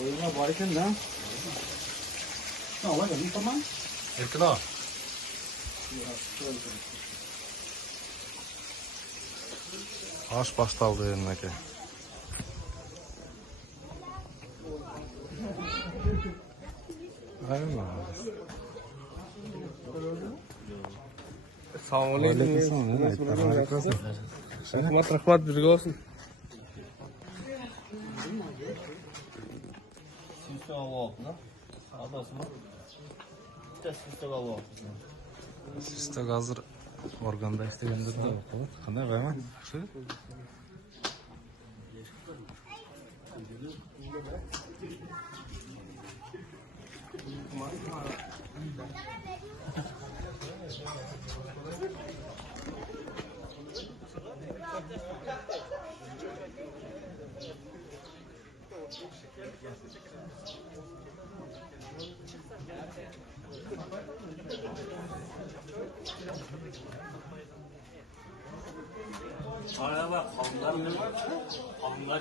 Oyunlar var ekan da. Ne olacak? Tamam. Erkin ağa. Aş baştaldı önündeki. Aynen. Assalomu rahmat birga olsun. Sizde hazır organda istegendir de yok. Qanday qayman? Shu.